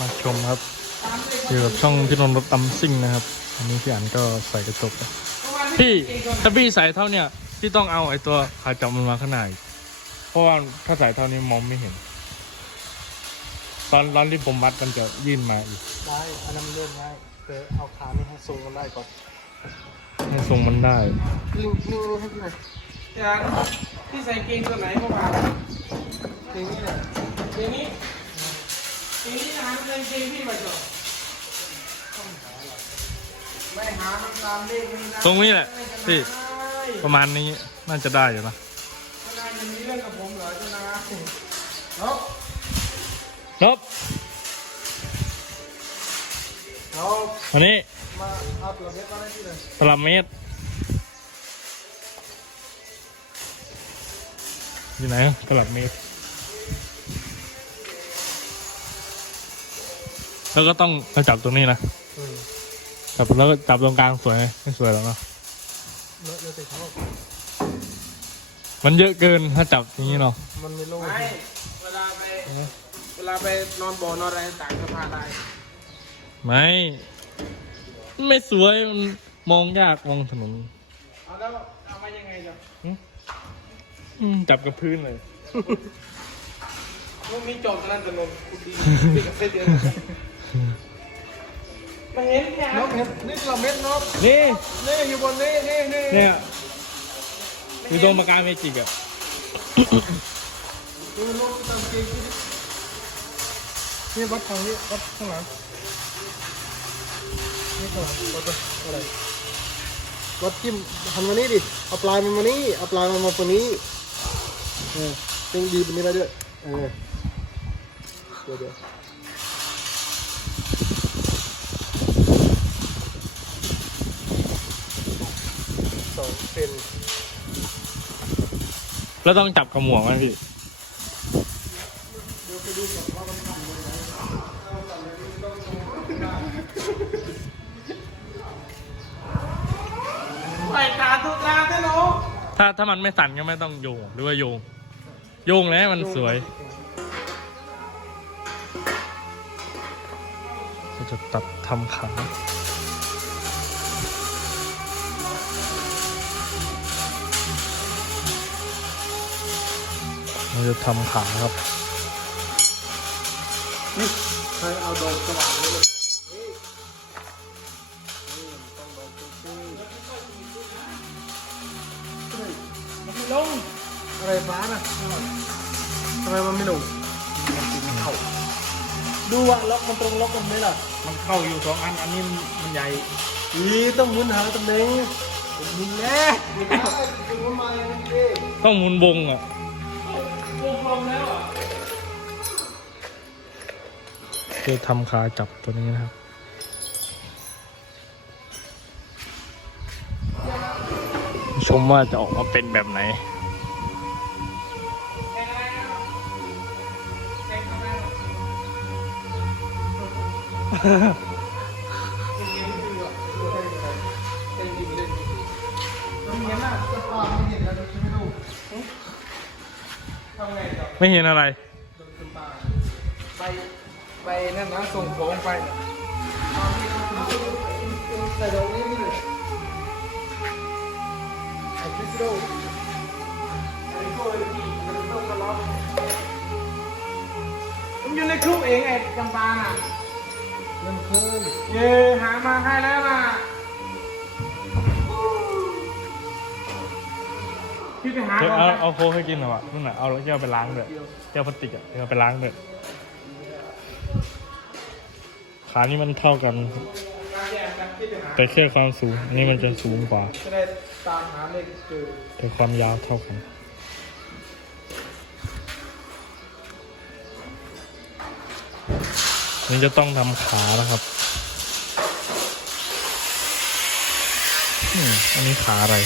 มาชมครับอยู่กับช่องพี่นนท์รถตำซิ่งนะครับ อันนี้พี่อันก็ใส่กระจกครับพี่ถ้าพี่ใส่เท่าเนี้ยพี่ต้องเอาไอ้ตัวขาจับมันมาข้างในอีกเพราะว่าถ้าใส่เท่านี้มองไม่เห็น ตอนตอนที่ผมวัดมันจะยื่นมาอีกได้อันนั้นเลื่อนง่ายแต่เอาขานี่ให้ทรงกันได้ก่อนให้ทรงมันได้นิ่งนิ่งนี่ให้พี่หน่อยอย่างที่ใส่เกงตัวไหนเข้ามานิ่งนี่แหละเกงนี้ เกงนี้หาเป็นเกงพี่มาจบไม่หามันตามเลขไม่ได้ทรงนี้แหละพี่เจ้ประมาณนี้น่าจะได้อยู่นะานายจะมีเรื่องกับผมเหรอเจ้านายเนาะครับเอาวันนี้มาเอาตัวเม็ดมาได้ที่เลยตลับเมตรอยู่ไหนตลับเมตร แล้วก็ต้องมาจับตรงนี้นะอืมจับแล้วก็จับตรงกลางสวยไหมไม่สวยหรอกเนอะเลอะเลอะแต่เขามันเยอะเกินถ้าจับอย่างนี้เนาะมันไม่โล่งไม่เวลาไปเวลาไปนอนบ่อนอนอะไรต่างก็พาได้ไม่ไม่สวยมันมองยากมองถนนเอาแล้วเอามายังไงจ๊ะอืมจับกับพื้นเลยลูกนี้จบนั่นจะลงคุณดีดีกับเส้นเดียว มาเห็นแค่นกเห็นนี่ตัวเม็ดนกนี่นี่อยู่บนนี้นี่นี่เนี่ยอยู่ตรงปากกาเมจิกอะดูนกตามเกงที่นี่นี่วัดทางนี้วัดข้างหลังนี่ข้างหลังวัดไปอะไรวัดจิ้มหันมานี่ดิเอาปลายมันมานี่เอาปลายมันมาตรงนี้เออเป็นดีเป็นนี้ไปด้วยเออเดี๋ยวเดี๋ยวสองเซ นแล้วต้องจับกับหมวกไหมพี่ใส่ตาทุกตาได้หนูถ้าถ้ามันไม่สั่นก็ไม่ต้องโยงหรือว่าโยง โยงแล้วให้มันสวยก็จะตัดทำขา เราจะทำขาครับนี่ใครเอาดอกสว่างนี่เลยมันไม่ลง อะไรฟ้าน่ะทำไมมันไม่ลงมันเข้า ดูอะล็อกมันตรงล็อกมันไหมล่ะ มันเข้าอยู่สองอัน อันนี้มันใหญ่อีต้องหมุนหาตำแหน่งผมหมุนแน่ไม่ได้ถึงว่ามาอย่างนี้ต้องหมุนวงอะ คือทำขาจับตัวนี้นะครับชมว่าจะออกมาเป็นแบบไหน ไม่เห็นอะไรไปไปนั่นนะส่งของไปใส่ดอกนี้นี่เลยไอ้คริสโดผมอยู่ในคลุกเองไอ้จำปาน่ะเงินคืนเย่หามาให้แล้วน่ะ ไปหาเดี๋ยวก่อนเอาเอาโค้กให้กินหน่อยวะนั่นน่ะเอาแก้วไปล้างด้วยแก้วพลาสติกอะเอาไปล้างด้วยขานี่มันเท่ากัน แต่แค่ความสูง อันนี้มันจะสูงกว่า จะได้ตามหาเลขเจอแต่ความยาวเท่ากันนี่จะต้องทำขานะครับอันนี้ขาอะไร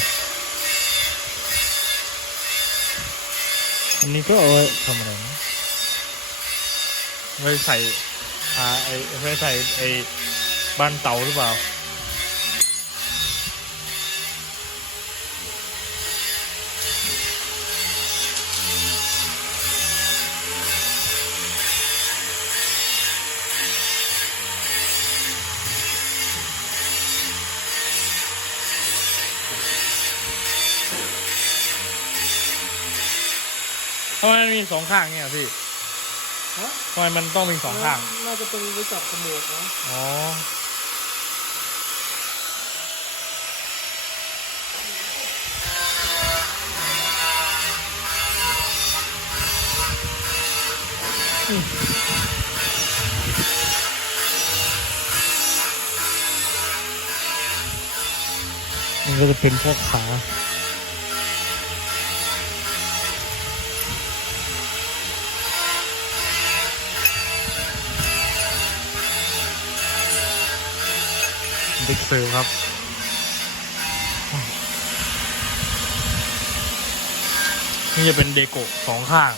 อันนี้ก็เอาไว้ทำอะไรนะไว้ใส่ขาไอ้ไว้ใส่ไอ้บ้านเตาหรือเปล่าำไมมันมีสองข้างเนี่ยพี่ฮะทำไมมันต้องมีสองข้าง น่าจะเป็นไว้จับขโมยนะอ๋อ มันก็จะเป็นพวกขา เด็กเสิร์ฟครับ นี่จะเป็นเดโกะสองข้าง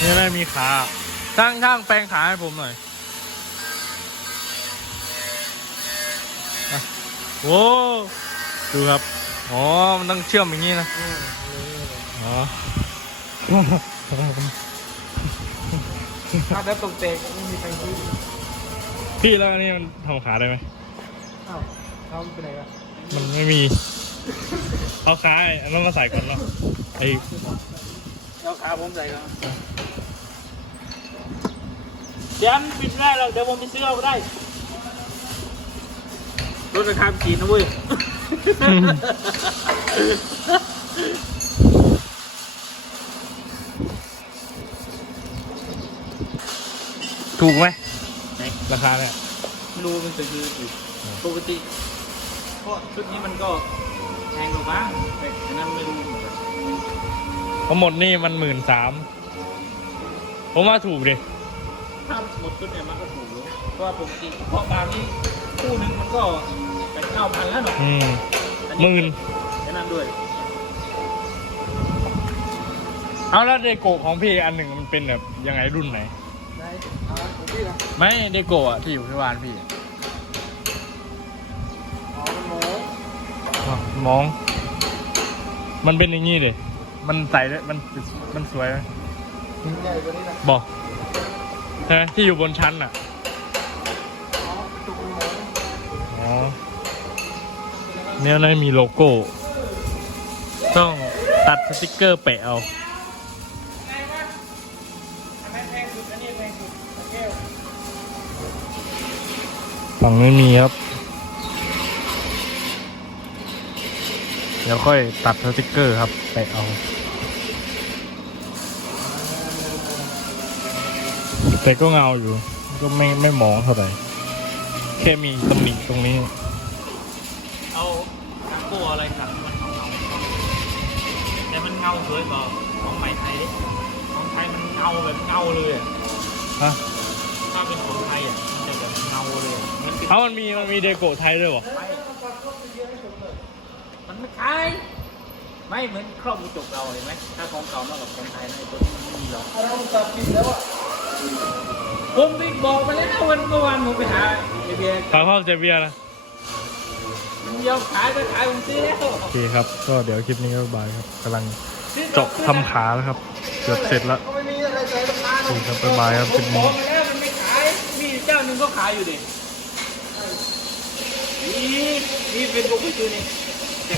นี่ไม่มีขาช่างช่างแปลงขาให้ผมหน่อยโว้ดูครับ อ๋อ มันต้องเชื่อมอย่างนี้นะ อืมอ๋อถ้าแบบตกเตะไม่มีใครซื้อพี่แล้วอันนี้มันทำขาได้ไหม อ้าวทำไปไหนกันมันไม่มี เอาขาไอ้อันนั้นมาใส่ก่อนเนาะไอ้แล้วขาผมใส่แล้วเดี๋ยวมันปิดไม่ได้หรอกเดี๋ยวผมไปซื้อเอาก็ได้ลดราคาขีดนะเว้ย ถูกไหมไหน ราคาเนี่ยไม่รู้มันจะคือปกติเพราะชุดนี้มันก็แพงกว่าบ้างแต่อันนั้นไม่รู้เหมือนกันทั้งหมดนี่มันหมื่นสามผมว่าถูกดิถ้าหมดชุดเนี่ยมันก็ถูกอยู่เพราะว่าปกติเพราะบางนี้คู่หนึ่งมันก็แปดเก้าพันแล้วเนาะอืมอัหมื่นแนะนำด้วยเอาแล้วเดโกะของพี่อันหนึ่งมันเป็นแบบยังไงรุ่นไหน ไหนอ่าของพี่นะไม่เดโกะอะที่อยู่ที่บ้านพี่อ๋อมันโม้อ๋อมอง มันเป็นอย่างนี้เลยมันใส่ได้มันมันสวยไหมใหญ่กว่านี้นะบอกใช่ไหมที่อยู่บนชั้นอะอ๋อจุกมันโม้อ๋อเนี่ยนะมีโลโก้ ต้องตัดสติกเกอร์แปะเอา ฝั่งไม่มีครับ เดี๋ยวค่อยตัดสติกเกอร์ครับแปะเอาแต่ก็เงาอยู่ ก็ไม่ไม่มองเท่าไหร่ แค่มีตำหนิตรงนี้ เอาทางโก้อะไรขัดมันเงาๆแต่มันเงาสวยกว่าของไหมไทยดิของไทยมันเงาแบบเงาเลยอะฮะถ้าเป็นของไทยอะาเลยอะมันเป็นเอามันมีมันมีเดโกะไทยด้วยเหรอมันไม่คล้ายไม่เหมือนครอบกระจกเราเห็นไหมถ้าของเก่ามากกว่าของไทยนะไอ้ตัวนี้มันไม่มีหรอกอันนั้นมันตัดผิดแล้วอะผมไปบอกไปแล้ววันเมื่อวานผมไปหาไอเบียร์ขายพ่อเจเบียร์นะมันยอมขายไปขายผมซื้อแล้วโอเคครับ ก็เดี๋ยวคลิปนี้ก็บายครับกำลังเจาะทำขาแล้วครับ เกือบเสร็จแล้วก็ไม่มีอะไรใส่ราคาโอเคครับบ๊ายบายครับคลิปบอนี้กไปแล้วมันไม่ขายมี เจ้าหนึ่งก็ขายอยู่ดินี่นี่เป็นบุกไปตัวนี้